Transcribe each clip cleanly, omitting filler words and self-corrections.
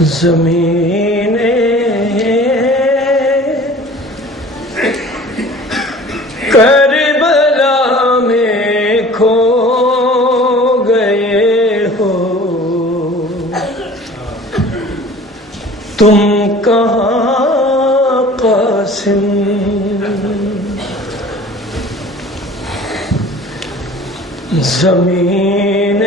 زمین کربلا میں کھو گئے ہو، تم کہاں قاسم؟ زمین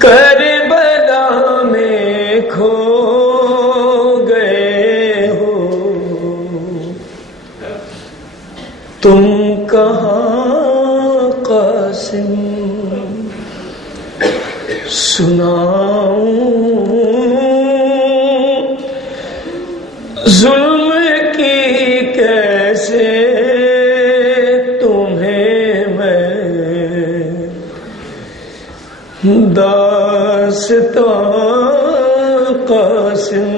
کربلا میں کھو گئے ہو، تم کہاں قاسم؟ سناؤں ظلم کی کیسے تمہیں میں داستان قاسم؟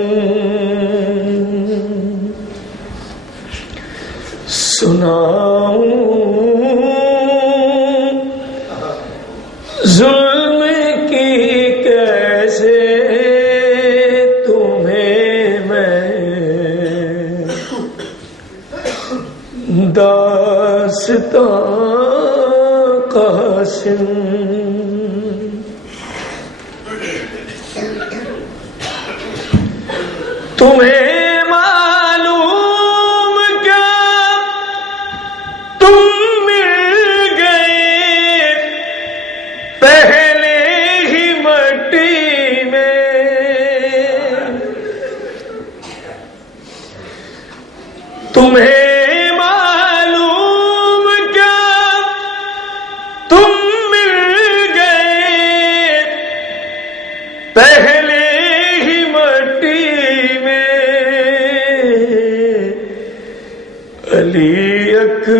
سناؤں ظلم کی کیسے تمہیں میں داستان قاسم؟ تمہیں معلوم کیا تم مل گئے پہلے ہی مٹی میں، تمہیں معلوم کیا تم مل گئے پہلے ہی مٹی میں، علی اکبر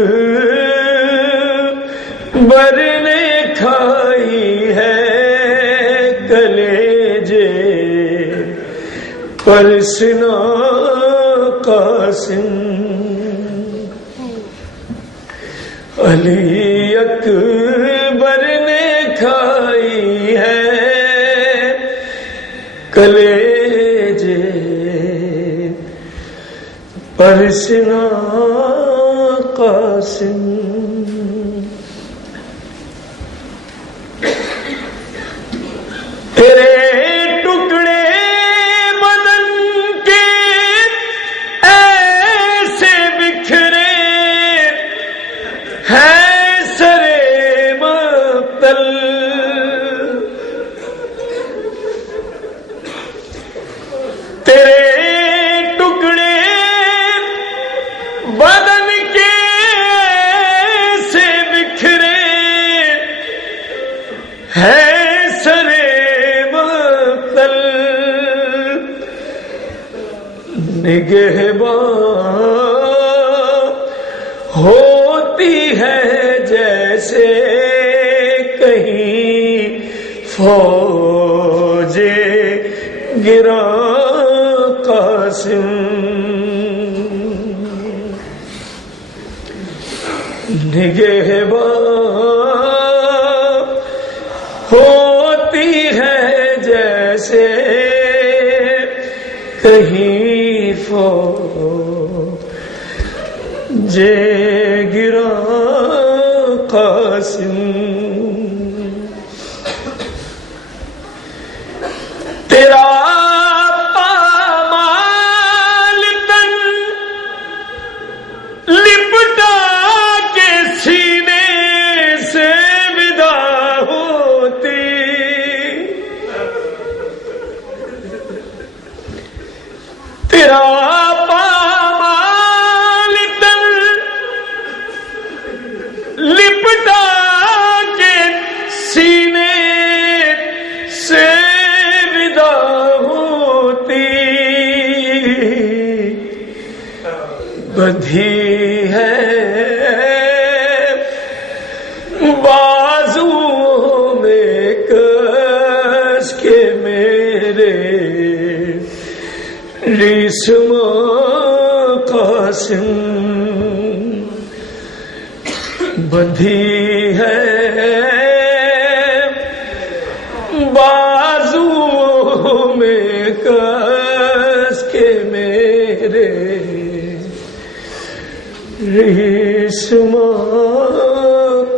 نے کھائی ہے کلیجے پر سنا قاسم؟ علی اکبر نے کھائی ہے کلیجے پر سنا قاسم؟ تیرے ٹکڑے بدن کے ایسے بکھرے ہیں سرے مقتل، تیرے ٹکڑے بدن کے ایسے بکھرے ہیں سرے مقتل، نگہباں ہوتی ہے جیسے کہیں فوج گراں قاسم، نگہباں ہوتی ہے جیسے کہیں فوج گراں قاسم؟ تیرا پامال تن لپٹا کے سینے سے ودا ہوتی، تیرا پامال تن لپٹا کے سینے سے ودا ہوتی، بدھی ہے بازوؤں میں کش کے میرے ریشم قاسم، بندھی ہے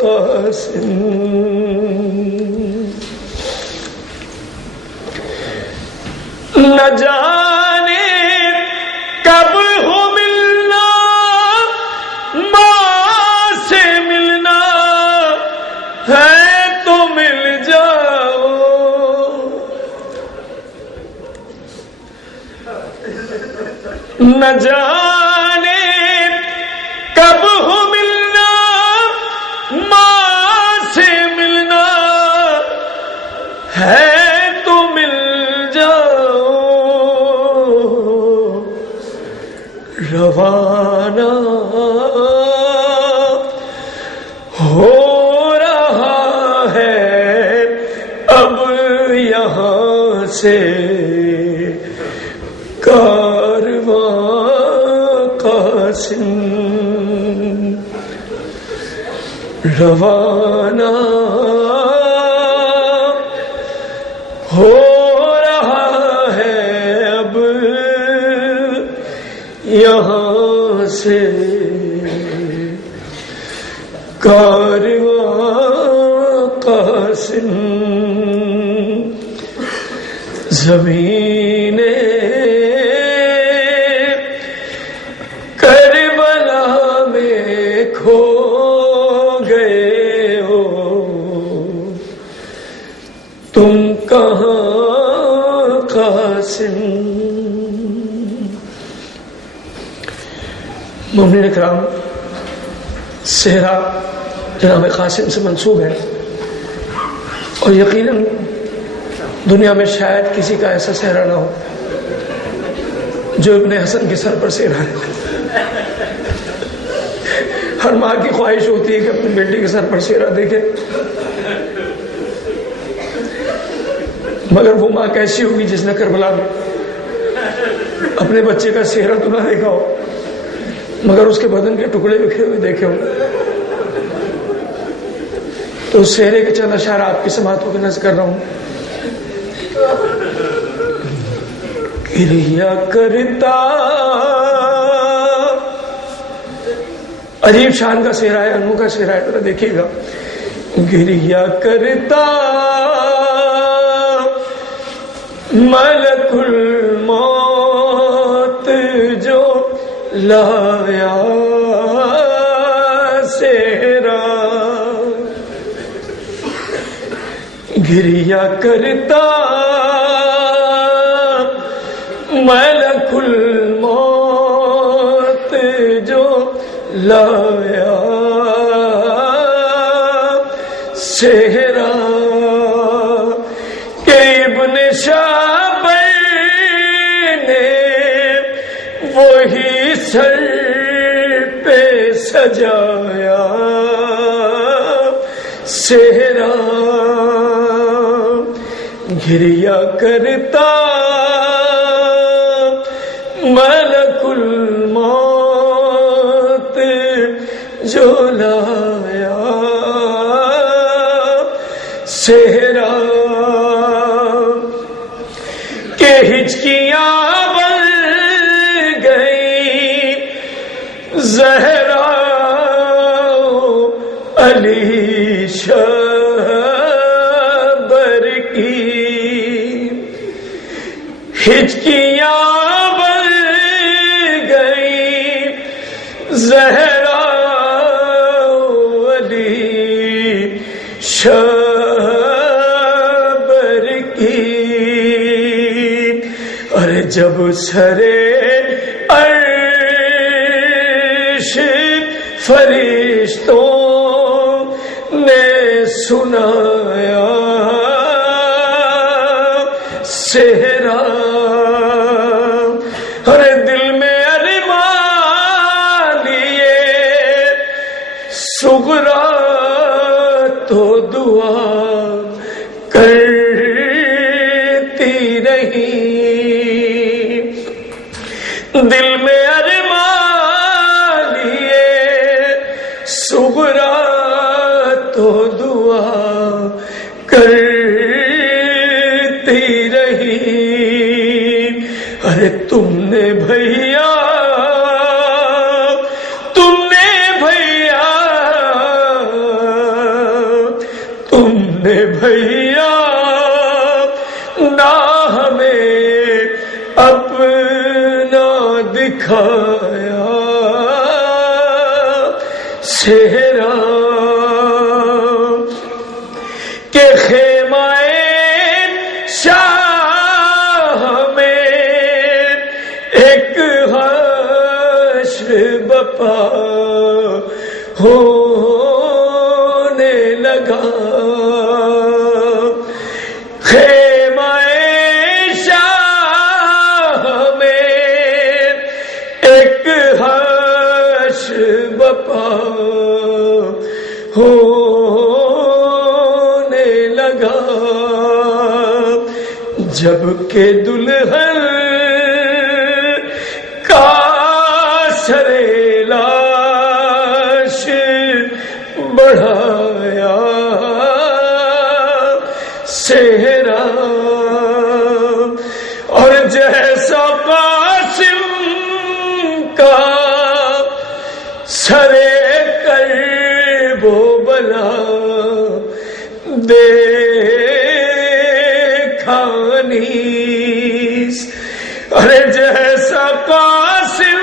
قاسم نہ جانے کب ہو ملنا ماں سے ملنا ہے تو مل جاؤ نہ جانے کب ہو ملنا ماں سے ملنا ہے تو مل جاؤ روانہ ہو رہا ہے اب یہاں سے کارواں قاسم روانہ ہو رہا ہے اب یہاں سے کارواں قاسم زمین کربلا میں کھو گئے ہو تم کہاں قاسم مومنین اکرام صحرا جناب قاسم سے منسوب ہے اور یقیناً دنیا میں شاید کسی کا ایسا صحرا نہ ہو جو ابن حسن کے سر پر صحرا ہے ہر ماں کی خواہش ہوتی ہے کہ اپنی بیٹی کے سر پر صحرا دیکھے مگر وہ ماں کیسی ہوگی جس نے کربلا میں اپنے بچے کا صحرا تو نہ دیکھا ہو مگر اس کے بدن کے ٹکڑے بکھرے ہوئے دیکھے ہو تو اس صحرے کے چند اشعار آپ کی سماعتوں کے نذر کر رہا ہوں گریا کرتا عجیب شان کا صحرا ہے انوکھا صحرا ہے ذرا دیکھیے گا گریا کرتا ملک الموت جو لایا صحرا گریا کرتا ملک الموت جو لایا صحرا کہ ابن شابر نے وہی سر پہ سجایا صحرا گریا کرتا ملک الموت جو لایا صحرا کہ ہچکیاں بن گئی زہرا علی شبر کی ہچکیاں بن گئی زہرا علی شبر کی ارے جب سرے عرش فرشتوں نے سنایا صحرا ارے دل میں ارمان لیے صغرا تو دعا کرتی رہی دل میں ارمان لیے صغرا تو دعا کرتی رہی ارے تم نے بھیا نے بھیا نہ ہمیں اپنا دکھایا، صحرا کے خیمہ شاہ میں ایک حشر بپا ہونے لگا، خیمہ شاہ میں ایک حشر بپا ہونے لگا، جب کہ دلہن کا سرے لاش بڑھایا، صحرا اور جیسا قاسم کا سرے کرب و بلا دیکھا نیز، ارے جیسا قاسم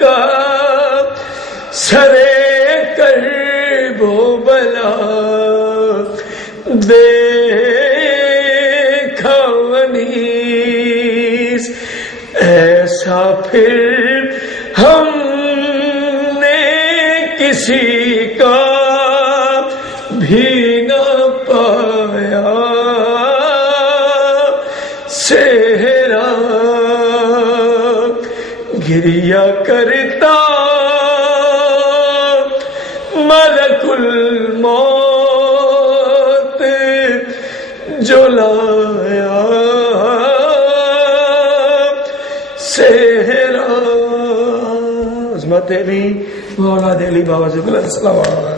کا سرے کرب و بلا دیکھا نیز، ایسا پھر ہم نے کسی کا بھی نہ پایا، صحرا گریا کرتا ملک الموت جو لایا، صحرا عظمت علی مولا علی بابا ذکر السلام علیہ